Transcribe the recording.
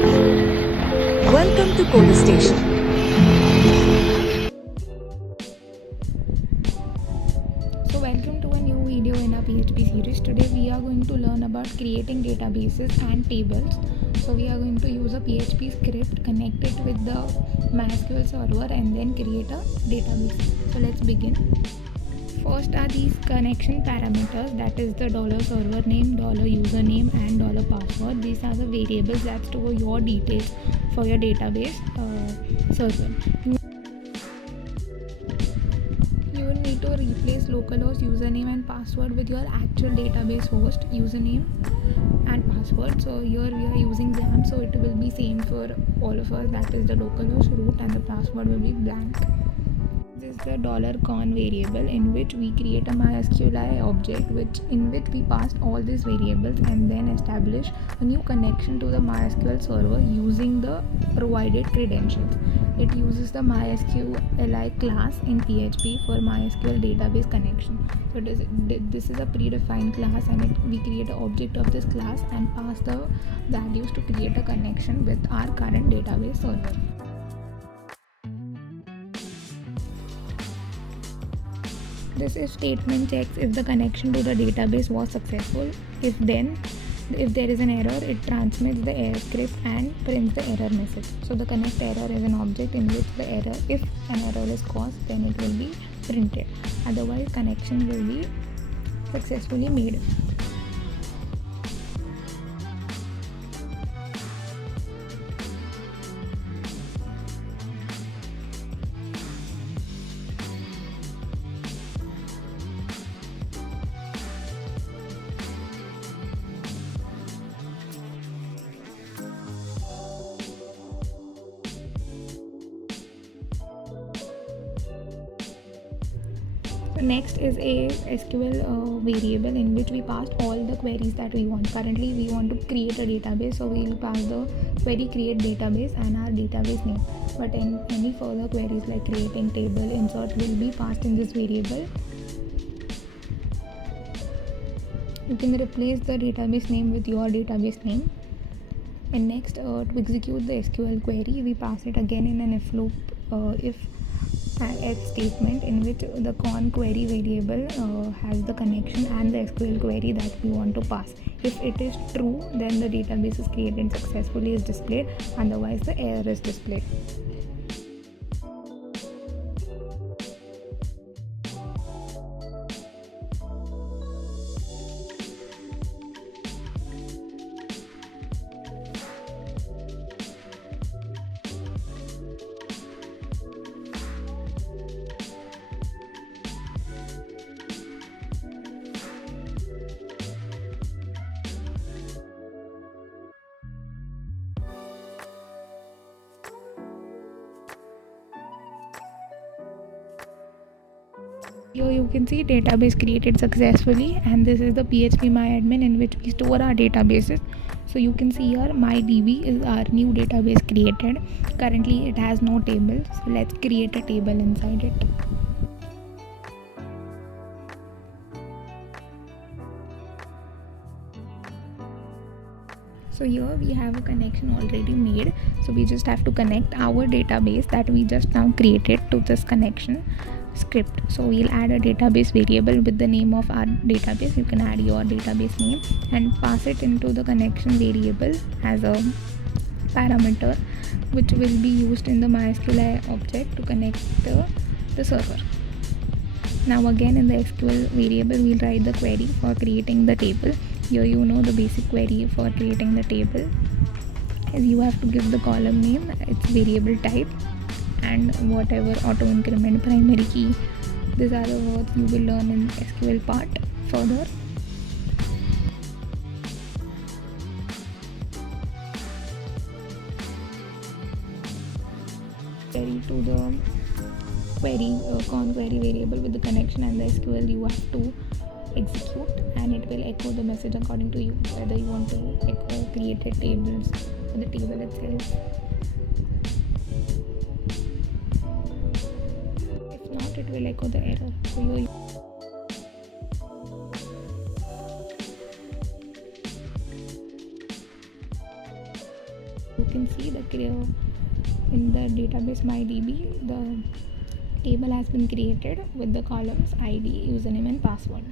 Welcome to Coder Station. So welcome to a new video in our PHP series. Today we are going to learn about creating databases and tables. So we are going to use a PHP script, connect it with the MySQL server and then create a database. So let's begin. First are these connection parameters, that is the $server name, $username and $password. These are the variables that store your details for your database server. You will need to replace localhost username and password with your actual database host username and password. So here we are using XAMPP, so it will be same for all of us, that is the localhost root and the password will be blank. This is the $con variable in which we create a MySQL object in which we pass all these variables and then establish a new connection to the MySQL server using the provided credentials. It uses the MySQL class in PHP for MySQL database connection. So this is a predefined class and we create an object of this class and pass the values to create a connection with our current database server. This if statement checks if the connection to the database was successful. If there is an error, it transmits the error script and prints the error message. So the connect error is an object in which the error, if an error is caused, then it will be printed. Otherwise, connection will be successfully made. Next is a SQL variable in which we passed all the queries that we want. Currently we want to create a database, so we will pass the query create database and our database name. But any further queries like creating table, insert will be passed in this variable. You can replace the database name with your database name. And next, to execute the SQL query, we pass it again in an if loop, if else statement in which the con query variable has the connection and the SQL query that we want to pass. If it is true, then the database is created successfully is displayed, otherwise the error is displayed. Here you can see database created successfully, and this is the PHP MyAdmin in which we store our databases. So you can see here MyDB is our new database created. Currently it has no table, so let's create a table inside it. So here we have a connection already made, so we just have to connect our database that we just now created to this connection script. So we'll add a database variable with the name of our database. You can add your database name and pass it into the connection variable as a parameter which will be used in the MySQL object to connect the server. Now again in the SQL variable we'll write the query for creating the table. Here you know the basic query for creating the table is you have to give the column name, its variable type, and whatever auto increment primary key. These are the words you will learn in SQL part further. Query to the con query variable with the connection and the SQL you have to execute, and it will echo the message according to you whether you want to echo created tables or the table itself. If not, it will echo the error. So you you can see in the database MyDB, the table has been created with the columns ID, username and password.